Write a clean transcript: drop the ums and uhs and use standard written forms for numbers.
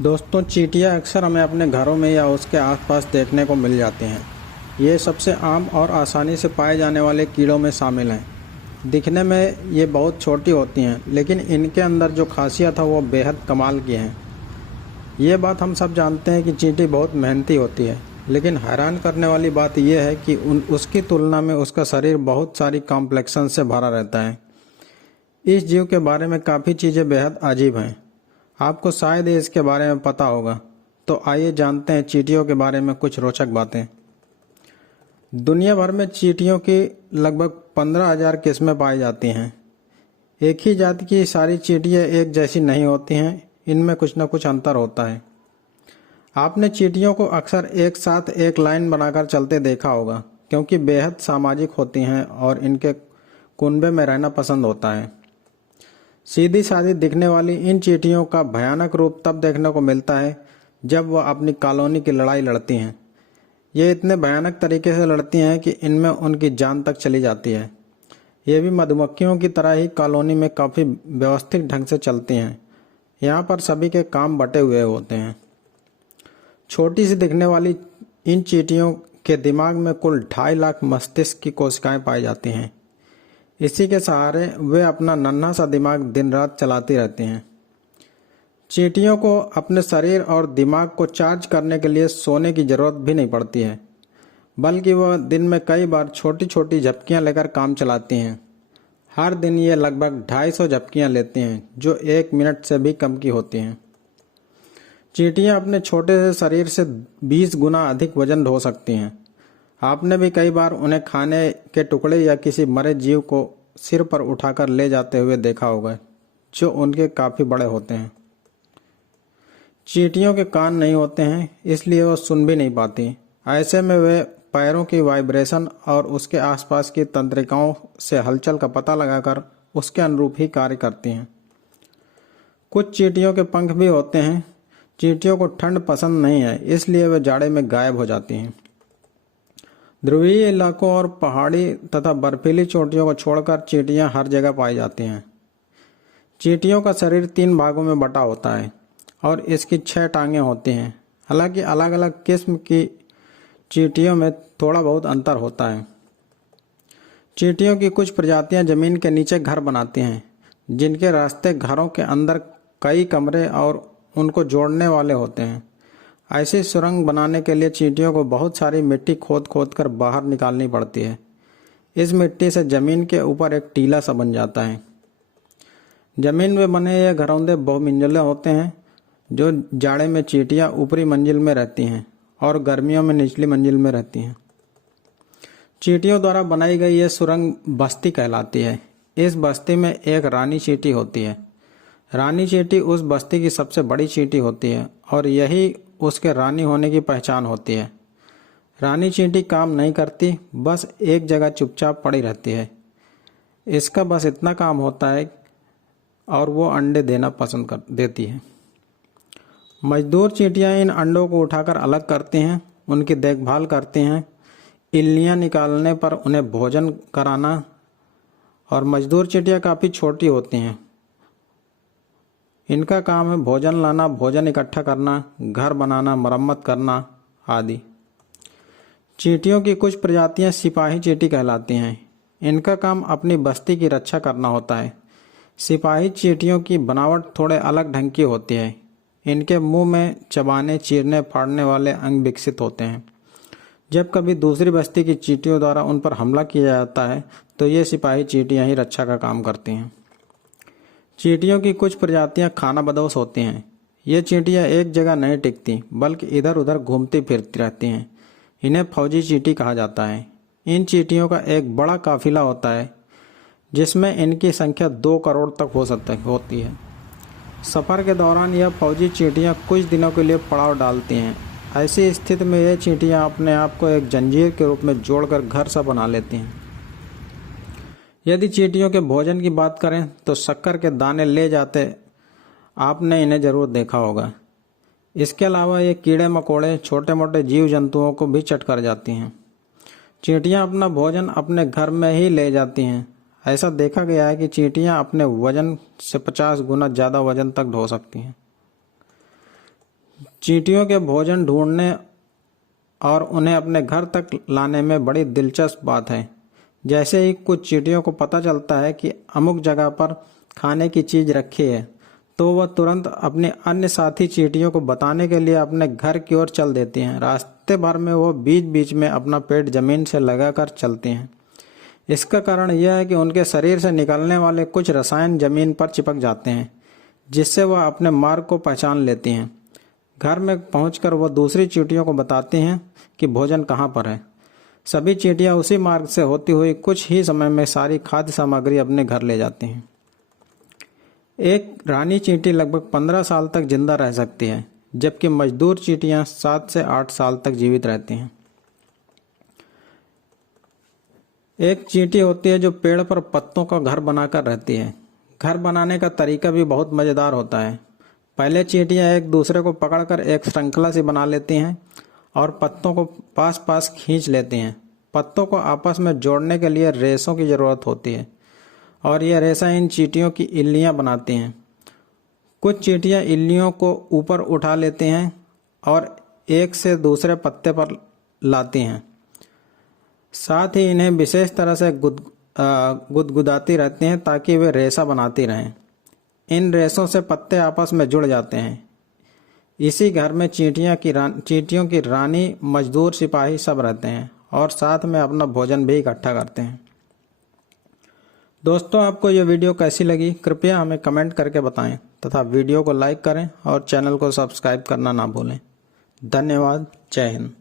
दोस्तों, चींटियां अक्सर हमें अपने घरों में या उसके आसपास देखने को मिल जाती हैं। ये सबसे आम और आसानी से पाए जाने वाले कीड़ों में शामिल हैं। दिखने में ये बहुत छोटी होती हैं, लेकिन इनके अंदर जो खासियत है वो बेहद कमाल की है। ये बात हम सब जानते हैं कि चींटी बहुत मेहनती होती है, लेकिन हैरान करने वाली बात यह है कि उसकी तुलना में उसका शरीर बहुत सारी कॉम्प्लेक्सन से भरा रहता है। इस जीव के बारे में काफ़ी चीज़ें बेहद अजीब हैं। आपको शायद ही इसके बारे में पता होगा, तो आइए जानते हैं चींटियों के बारे में कुछ रोचक बातें। दुनिया भर में चींटियों की लगभग 15,000 किस्में पाई जाती हैं। एक ही जाति की सारी चींटियां एक जैसी नहीं होती हैं, इनमें कुछ न कुछ अंतर होता है। आपने चींटियों को अक्सर एक साथ एक लाइन बनाकर चलते देखा होगा, क्योंकि बेहद सामाजिक होती हैं और इनके कुनबे में रहना पसंद होता है। सीधी सादी दिखने वाली इन चींटियों का भयानक रूप तब देखने को मिलता है जब वह अपनी कॉलोनी की लड़ाई लड़ती हैं। ये इतने भयानक तरीके से लड़ती हैं कि इनमें उनकी जान तक चली जाती है। ये भी मधुमक्खियों की तरह ही कॉलोनी में काफ़ी व्यवस्थित ढंग से चलती हैं। यहाँ पर सभी के काम बटे हुए होते हैं। छोटी सी दिखने वाली इन चींटियों के दिमाग में कुल 2.5 लाख मस्तिष्क की कोशिकाएं पाई जाती हैं। इसी के सहारे वे अपना नन्हा सा दिमाग दिन रात चलाती रहती हैं। चींटियों को अपने शरीर और दिमाग को चार्ज करने के लिए सोने की जरूरत भी नहीं पड़ती है, बल्कि वह दिन में कई बार छोटी छोटी झपकियां लेकर काम चलाती हैं। हर दिन ये लगभग 250 झपकियां लेती हैं, जो 1 मिनट से भी कम की होती हैं। चींटियां अपने छोटे से शरीर से 20 गुना अधिक वजन ढो सकती हैं। आपने भी कई बार उन्हें खाने के टुकड़े या किसी मरे जीव को सिर पर उठाकर ले जाते हुए देखा होगा, जो उनके काफ़ी बड़े होते हैं। चींटियों के कान नहीं होते हैं, इसलिए वो सुन भी नहीं पाती। ऐसे में वे पैरों की वाइब्रेशन और उसके आसपास की तंत्रिकाओं से हलचल का पता लगाकर उसके अनुरूप ही कार्य करती हैं। कुछ चींटियों के पंख भी होते हैं। चींटियों को ठंड पसंद नहीं है, इसलिए वे जाड़े में गायब हो जाती हैं। ध्रुवीय इलाकों और पहाड़ी तथा बर्फीली चोटियों को छोड़कर चींटियां हर जगह पाई जाती हैं। चींटियों का शरीर 3 भागों में बटा होता है और इसकी 6 टांगें होती हैं। हालांकि अलग अलग किस्म की चींटियों में थोड़ा बहुत अंतर होता है। चींटियों की कुछ प्रजातियां जमीन के नीचे घर बनाती हैं, जिनके रास्ते घरों के अंदर कई कमरे और उनको जोड़ने वाले होते हैं। ऐसी सुरंग बनाने के लिए चींटियों को बहुत सारी मिट्टी खोद खोद कर बाहर निकालनी पड़ती है। इस मिट्टी से जमीन के ऊपर एक टीला सा बन जाता है। जमीन में बने ये घरौंदे बहुमंजिले होते हैं। जो जाड़े में चींटियां ऊपरी मंजिल में रहती हैं और गर्मियों में निचली मंजिल में रहती हैं। चींटियों द्वारा बनाई गई ये सुरंग बस्ती कहलाती है। इस बस्ती में एक रानी चींटी होती है। रानी चींटी उस बस्ती की सबसे बड़ी चींटी होती है और यही उसके रानी होने की पहचान होती है। रानी चींटी काम नहीं करती, बस एक जगह चुपचाप पड़ी रहती है। इसका बस इतना काम होता है और वो अंडे देना पसंद कर देती है। मजदूर चींटियां इन अंडों को उठाकर अलग करती हैं, उनकी देखभाल करती हैं। इल्लियां निकालने पर उन्हें भोजन कराना। और मजदूर चींटियां काफ़ी छोटी होती हैं। इनका काम है भोजन लाना, भोजन इकट्ठा करना, घर बनाना, मरम्मत करना आदि। चींटियों की कुछ प्रजातियां सिपाही चींटी कहलाती हैं। इनका काम अपनी बस्ती की रक्षा करना होता है। सिपाही चींटियों की बनावट थोड़े अलग ढंग की होती है। इनके मुंह में चबाने, चीरने, फाड़ने वाले अंग विकसित होते हैं। जब कभी दूसरी बस्ती की चींटियों द्वारा उन पर हमला किया जाता है, तो ये सिपाही चींटियां ही रक्षा का काम करती हैं। चींटियों की कुछ प्रजातियां खानाबदोश होती हैं। ये चींटियां एक जगह नहीं टिकती, बल्कि इधर उधर घूमती फिरती रहती हैं। इन्हें फौजी चींटी कहा जाता है। इन चींटियों का एक बड़ा काफिला होता है, जिसमें इनकी संख्या 2 करोड़ तक होती है। सफ़र के दौरान यह फौजी चींटियां कुछ दिनों के लिए पड़ाव डालती हैं। ऐसी स्थिति में ये चींटियां अपने आप को एक जंजीर के रूप में जोड़कर घर सा बना लेती हैं। यदि चींटियों के भोजन की बात करें तो शक्कर के दाने ले जाते आपने इन्हें जरूर देखा होगा। इसके अलावा ये कीड़े मकोड़े, छोटे मोटे जीव जंतुओं को भी चट कर जाती हैं। चींटियां अपना भोजन अपने घर में ही ले जाती हैं। ऐसा देखा गया है कि चींटियां अपने वजन से 50 गुना ज़्यादा वजन तक ढो सकती हैं। चींटियों के भोजन ढूंढने और उन्हें अपने घर तक लाने में बड़ी दिलचस्प बात है। जैसे ही कुछ चींटियों को पता चलता है कि अमुक जगह पर खाने की चीज़ रखी है, तो वह तुरंत अपने अन्य साथी चींटियों को बताने के लिए अपने घर की ओर चल देती हैं। रास्ते भर में वो बीच बीच में अपना पेट जमीन से लगाकर चलती हैं। इसका कारण यह है कि उनके शरीर से निकलने वाले कुछ रसायन जमीन पर चिपक जाते हैं, जिससे वह अपने मार्ग को पहचान लेती हैं। घर में पहुंचकर वह दूसरी चींटियों को बताती हैं कि भोजन कहाँ पर है। सभी चींटियां उसी मार्ग से होती हुई कुछ ही समय में सारी खाद्य सामग्री अपने घर ले जाती हैं। एक रानी चींटी लगभग 15 साल तक जिंदा रह सकती है, जबकि मजदूर चींटियां 7 से 8 साल तक जीवित रहती हैं। एक चींटी होती है जो पेड़ पर पत्तों का घर बनाकर रहती है। घर बनाने का तरीका भी बहुत मज़ेदार होता है। पहले चींटियां एक दूसरे को पकड़कर एक श्रृंखला सी बना लेती हैं और पत्तों को पास पास खींच लेती हैं। पत्तों को आपस में जोड़ने के लिए रेशों की ज़रूरत होती है और यह रेशा इन चींटियों की इल्लियां बनाती हैं। कुछ चींटियां इल्लियों को ऊपर उठा लेती हैं और एक से दूसरे पत्ते पर लाती हैं। साथ ही इन्हें विशेष तरह से गुदगुदाती रहती हैं ताकि वे रेशा बनाती रहें। इन रेशों से पत्ते आपस में जुड़ जाते हैं। इसी घर में चींटियों की रानी, मजदूर, सिपाही सब रहते हैं और साथ में अपना भोजन भी इकट्ठा करते हैं। दोस्तों, आपको ये वीडियो कैसी लगी कृपया हमें कमेंट करके बताएं तथा वीडियो को लाइक करें और चैनल को सब्सक्राइब करना ना भूलें। धन्यवाद। जय हिंद।